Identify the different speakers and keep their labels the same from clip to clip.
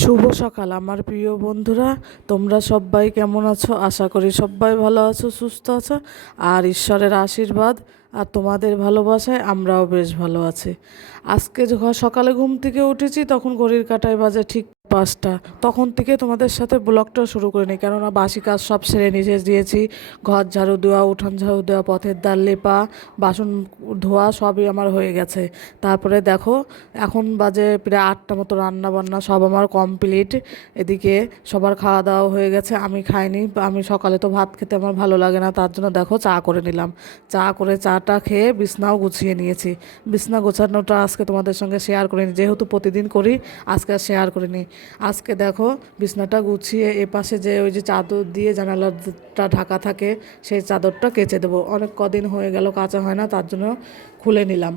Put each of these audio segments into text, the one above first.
Speaker 1: শুভ সকাল, আমার প্রিয় বন্ধুরা। তোমরা সবাই কেমন আছো? আশা করি সবাই ভালো আছো, সুস্থ আছো। আর ঈশ্বরের আশীর্বাদ আর তোমাদের ভালোবাসায় আমরাও বেশ ভালো আছি। আজকে যখন সকালে ঘুম থেকে উঠেছি, তখন ঘড়ির কাটায় বাজে ঠিক পাঁচটা তখন থেকে তোমাদের সাথে ব্লগটা শুরু করে নিই কেননা বাসি কাজ সব সেরে নিচে দিয়েছি। ঘর ঝাড়ু দেওয়া, উঠান ঝাড়ু দেওয়া, পথের দাল লেপা, বাসন ধোয়া সবই আমার হয়ে গেছে। তারপরে দেখো, এখন বাজে প্রায় আটটা মতো রান্না বান্না সব আমার কমপ্লিট। এদিকে সবার খাওয়া দাওয়া হয়ে গেছে, আমি খাইনি। আমি সকালে তো ভাত খেতে আমার ভালো লাগে না, তার জন্য দেখো চা করে নিলাম। চা করে চাটা খেয়ে বিছনাও গুছিয়ে নিয়েছি। বিছনা গোছানোটা আজকে তোমাদের সঙ্গে শেয়ার করিনি, যেহেতু প্রতিদিন করি, আজকে শেয়ার করিনি। আজকে দেখো বিছনাটা গুছিয়ে এ পাশে যে ওই যে চাদর দিয়ে জানালাটা ঢাকা থাকে, সেই চাদরটা কেচে দেবো। অনেক কদিন হয়ে গেল কাঁচা হয় না, তার জন্য খুলে নিলাম।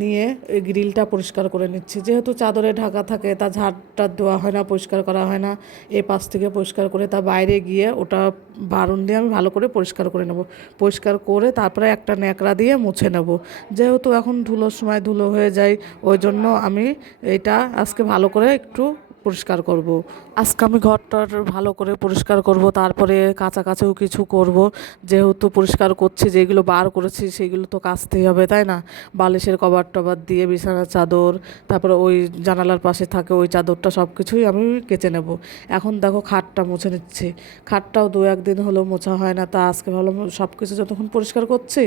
Speaker 1: নিয়ে গ্রিলটা পরিষ্কার করে নিচ্ছি। যেহেতু চাদরে ঢাকা থাকে, তা ঝাড়টা দেওয়া হয় না, পরিষ্কার করা হয় না। এ পাশ থেকে পরিষ্কার করে তা বাইরে গিয়ে ওটা বারণ দিয়ে আমি ভালো করে পরিষ্কার করে নেব। পরিষ্কার করে তারপরে একটা ন্যাকড়া দিয়ে মুছে নেব। যেহেতু এখন ধুলোর সময় ধুলো হয়ে যায়, ওই জন্য আমি এটা আজকে ভালো করে একটু পরিষ্কার করব। আজকে আমি ঘরটার ভালো করে পরিষ্কার করব, তারপরে কাছাকাছিও কিছু করব। যেহেতু পরিষ্কার করছি, যেগুলো বার করেছি সেগুলো তো কাচতেই হবে, তাই না? বালিশের কভার টভার দিয়ে বিছানার চাদর, তারপরে ওই জানালার পাশে থাকে ওই চাদরটা সব কিছুই আমি কেচে নেব। এখন দেখো খাটটা মুছে নিচ্ছি। খাটটাও দু একদিন হলো মোছা হয় না, তা আজকে ভালো সব কিছু যতক্ষণ পরিষ্কার করছি,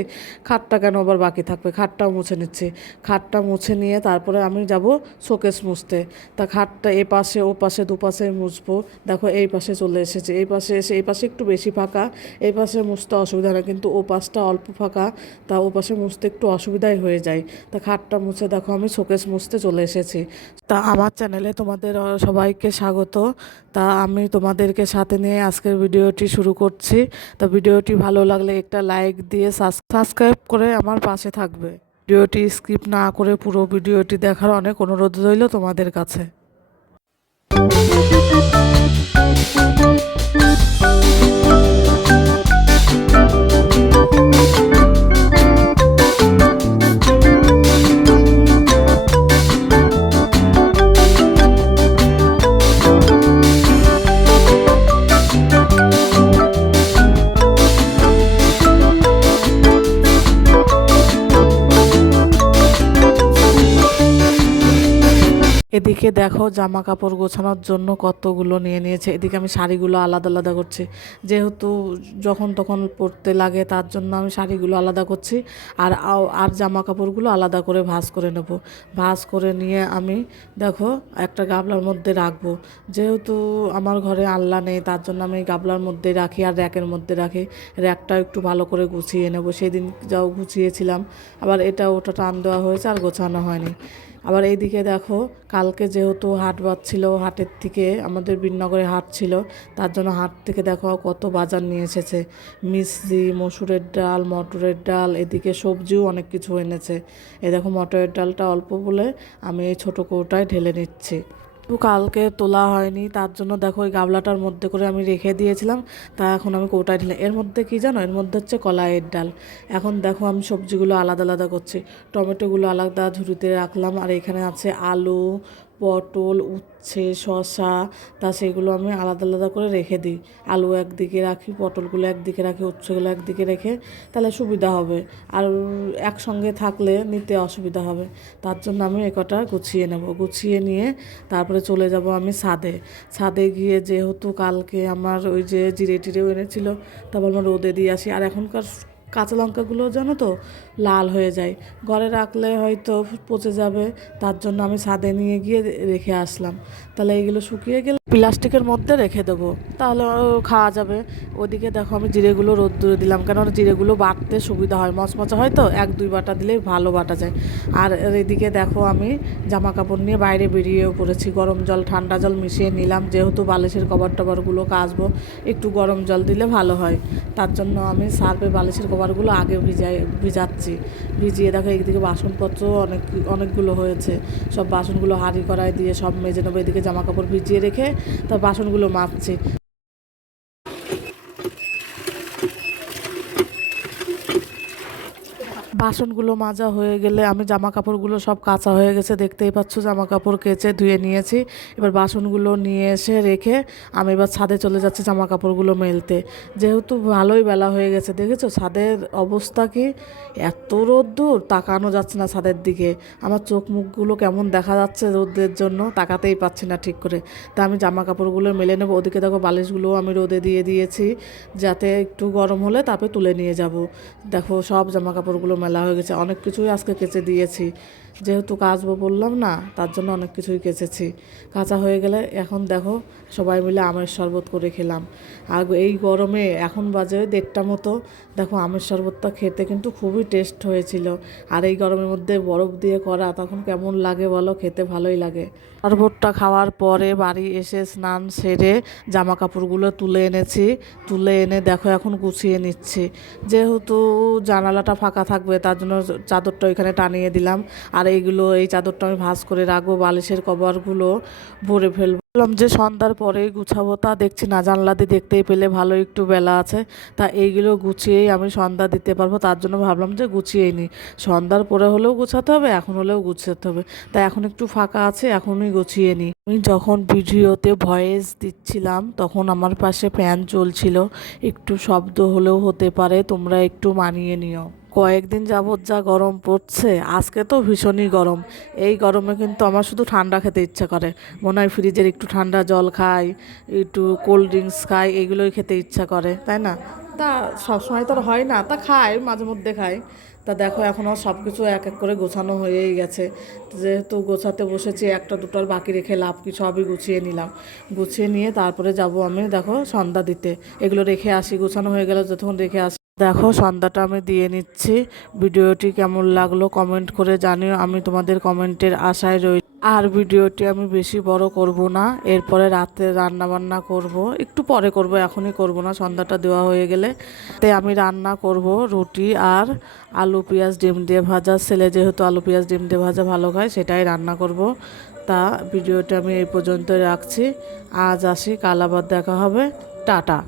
Speaker 1: খাটটা কেন আবার বাকি থাকবে? খাটটাও মুছে নিচ্ছি। খাটটা মুছে নিয়ে তারপরে আমি যাব শোকেস মুছতে। তা খাটটা এ পাশে ও পাশে দুপাশে মুছবো। দেখো, এই পাশে চলে এসেছে। এই পাশে এসে, এই পাশে একটু বেশি ফাঁকা। এই পাশে মুছতে অসুবিধা না, কিন্তু ও পাশটা অল্প ফাঁকা। তা ও পাশে মুছতে একটু অসুবিধাই হয়ে যায়। তা খাটটা মুছে দেখো, আমি শোকেস মুছতে চলে এসেছি। তা আমার চ্যানেলে তোমাদের সবাইকে স্বাগত। তা আমি তোমাদেরকে সাথে নিয়ে আজকের ভিডিওটি শুরু করছি। তা ভিডিওটি ভালো লাগলে একটা লাইক দিয়ে সাবস্ক্রাইব করে আমার পাশে থাকবে। ভিডিওটি স্কিপ না করে পুরো ভিডিওটি দেখার অনেক অনুরোধ রইল তোমাদের কাছে। Thank you. এদিকে দেখো জামা কাপড় গোছানোর জন্য কতগুলো নিয়ে নিয়েছে। এদিকে আমি শাড়িগুলো আলাদা আলাদা করছি। যেহেতু যখন তখন পরতে লাগে, তার জন্য আমি শাড়িগুলো আলাদা করছি আর আর জামা কাপড়গুলো আলাদা করে ভাঁজ করে নেব। ভাঁজ করে নিয়ে আমি দেখো একটা গাবলার মধ্যে রাখব। যেহেতু আমার ঘরে আল্লাহ নেই, তার জন্য আমি গাবলার মধ্যে রাখি আর র্যাকের মধ্যে রাখি। র্যাকটা একটু ভালো করে গুছিয়ে নেব। সেদিন যাও গুছিয়েছিলাম, আবার এটা ওটা টান দেওয়া হয়েছে আর গোছানো হয়নি। আবার এইদিকে দেখো, কালকে যেহেতু হাট বাজছিল, হাটের থেকে আমাদের বিনগরে হাট ছিল, তার জন্য হাট থেকে দেখো কত বাজার নিয়ে এসেছে। মিষ্টি, মসুরের ডাল, মটরের ডাল, এদিকে সবজিও অনেক কিছু এনেছে। এ দেখো মটরের ডালটা অল্প বলে আমি এই ছোটো কৌটায় ঢেলে নিচ্ছি। তো কালকে তোলা হয়নি, তার জন্য দেখো ওই গাবলাটার মধ্যে করে আমি রেখে দিয়েছিলাম, তা এখন আমি কৌটায় ঢেলে, এর মধ্যে কি জানো? এর মধ্যে হচ্ছে কলাইয়ের ডাল। এখন দেখো আমি সবজিগুলো আলাদা আলাদা করছি, টমেটোগুলো আলাদা ঝুড়িতে রাখলাম, আর এখানে আছে আলু পটল, উচ্ছে, শসা, তা সেগুলো আমি আলাদা আলাদা করে রেখে দিই। আলু একদিকে রাখি, পটলগুলো একদিকে রাখি, উচ্ছেগুলো একদিকে রেখে তাহলে সুবিধা হবে। আর একসঙ্গে থাকলে নিতে অসুবিধা হবে। তার জন্য আমি একটা গুছিয়ে নেব। গুছিয়ে নিয়ে তারপরে চলে যাব আমি ছাদে ছাদে গিয়ে যেহেতু কালকে আমার ওই যে জিরে টিরেও এনেছিল তারপর বললাম রোদে দিয়ে আসি। আর এখনকার কাঁচা লঙ্কাগুলো জানো তো, লাল হয়ে যায়। ঘরে রাখলে হয়তো পচে যাবে, তার জন্য আমি ছাদে নিয়ে গিয়ে রেখে আসলাম। তাহলে এগুলো শুকিয়ে গেলে প্লাস্টিকের মধ্যে রেখে দেবো। তাহলে খাওয়া যাবে। ওদিকে দেখো আমি জিরেগুলো রোদ্দুরে দিলাম। কেন জিরেগুলো বাটতে সুবিধা হয়। মচমচা হয় তো? এক, দুই বাটা দিলেই ভালো বাটা যায়। আর এদিকে দেখো আমি জামা কাপড় নিয়ে বাইরে বেরিয়েও পড়েছি। গরম জল, ঠান্ডা জল মিশিয়ে নিলাম। যেহেতু বালিশের কভার টভারগুলো কাচবো, একটু গরম জল দিলে ভালো হয়। তার জন্য আমি সার্ফে বালিশের কভারগুলো আগে ভিজাই ভিজাচ্ছি। ভিজিয়ে দেখো এইদিকে বাসনপত্র অনেক অনেকগুলো হয়েছে। সব বাসনগুলো হাঁড়ি কড়াই দিয়ে সব মেজে নেব। এদিকে জামা কাপড় ভিজিয়ে রেখে তার বাসনগুলো মাজছি। বাসনগুলো মাজা হয়ে গেলে আমি জামা কাপড়গুলো সব কাঁচা হয়ে গেছে, দেখতেই পাচ্ছ জামা কাপড় কেচে ধুয়ে নিয়েছি। এবার বাসনগুলো নিয়ে এসে রেখে আমি এবার ছাদে চলে যাচ্ছি জামা কাপড়গুলো মেলতে। যেহেতু ভালোই বেলা হয়ে গেছে, দেখেছ? ছাদের অবস্থা কি? এত রোদ্দুর, তাকানো যাচ্ছে না ছাদের দিকে। আমার চোখ মুখগুলো কেমন দেখা যাচ্ছে রোদের জন্য, তাকাতেই পাচ্ছি না ঠিক করে। তা আমি জামা কাপড়গুলো মেলে নেব। ওদিকে দেখো বালিশগুলোও আমি রোদে দিয়ে দিয়েছি, যাতে একটু গরম হলে তাপে তুলে নিয়ে যাব। দেখো সব জামা কাপড়গুলো মেলা হয়ে গেছে, অনেক কিছুই আজকে কেচে দিয়েছি। যেহেতু কাচবো বললাম না, তার জন্য অনেক কিছুই কেচেছি। কাঁচা হয়ে গেলে এখন দেখো, সবাই মিলে আমের শরবত করে খেলাম। আর এই গরমে এখন বাজে দেড়টা মতো। দেখো, আমের শরবতটা খেতে কিন্তু খুবই টেস্ট হয়েছিল। আর এই গরমের মধ্যে বরফ দিয়ে করা, তখন কেমন লাগে বলো? খেতে ভালোই লাগে। শরবতটা খাওয়ার পরে বাড়ি এসে স্নান সেরে জামা কাপড়গুলো তুলে এনেছি। তুলে এনে দেখো এখন গুছিয়ে নিচ্ছি। যেহেতু জানালাটা ফাঁকা থাকবে, তার জন্য চাদরটা ওইখানে টানিয়ে দিলাম। আর এইগুলো, এই চাদরটা আমি ভাঁজ করে রাখব, বালিশের কভারগুলো ভরে ফেলব। বললাম যে সন্ধ্যার পরেই গুছাবো। তা দেখছি না জানলা দিয়ে দেখতেই পেলে ভালো একটু বেলা আছে। তা এইগুলো গুছিয়েই আমি সন্ধ্যা দিতে পারব, তার জন্য ভাবলাম যে গুছিয়েই নিই। সন্ধ্যার পরে হলেও গুছাতে হবে, এখন হলেও গুছাতে হবে। তা এখন একটু ফাঁকা আছে, এখনই গুছিয়ে নিই। আমি যখন ভিডিওতে ভয়েস দিচ্ছিলাম, তখন আমার পাশে ফ্যান চলছিল। একটু শব্দ হলেও হতে পারে, তোমরা একটু মানিয়ে নিও। কয়েকদিন যাবৎ যা গরম পড়ছে, আজকে তো ভীষণই গরম। এই গরমে কিন্তু আমার শুধু ঠান্ডা খেতে ইচ্ছা করে। মনে হয় ফ্রিজের একটু ঠান্ডা জল খাই, একটু কোল্ড ড্রিঙ্কস খাই, এগুলোই খেতে ইচ্ছা করে, তাই না? তা সবসময় তো আর হয় না, তা খাই, মাঝে মধ্যে খাই। তা দেখো, এখন এখনও সব কিছু এক এক করে গোছানো হয়েই গেছে। যেহেতু গোছাতে বসেছি, একটা দুটোর বাকি রেখে লাভ কি সবই গুছিয়ে নিলাম। গুছিয়ে নিয়ে তারপরে যাব আমি, দেখো, সন্ধ্যা দিতে। এগুলো রেখে আসি, গোছানো হয়ে গেলে যতক্ষণ রেখে আসি দেখো, সন্ধ্যাটা আমি দিয়ে নিচ্ছি। ভিডিওটি কেমন লাগল কমেন্ট করে জানিও। আমি তোমাদের কমেন্টের আশায় রই, আর ভিডিওটি আমি বেশি বড় করব না। এরপরে রাতে রান্না বান্না করব। একটু পরে করব, এখনই করব না। সন্ধ্যাটা দেওয়া হয়ে গেলে তে আমি রান্না করব রুটি আর আলু, পেঁয়াজ, ডিম দিয়ে ভাজা। ছেলে যেহেতু আলু, পেঁয়াজ, ডিম দিয়ে ভাজা ভালো খায়, সেটাই রান্না করব। তা ভিডিওটা আমি এই পর্যন্ত রাখছি। আজ আসি, কাল আবার দেখা হবে। টাটা।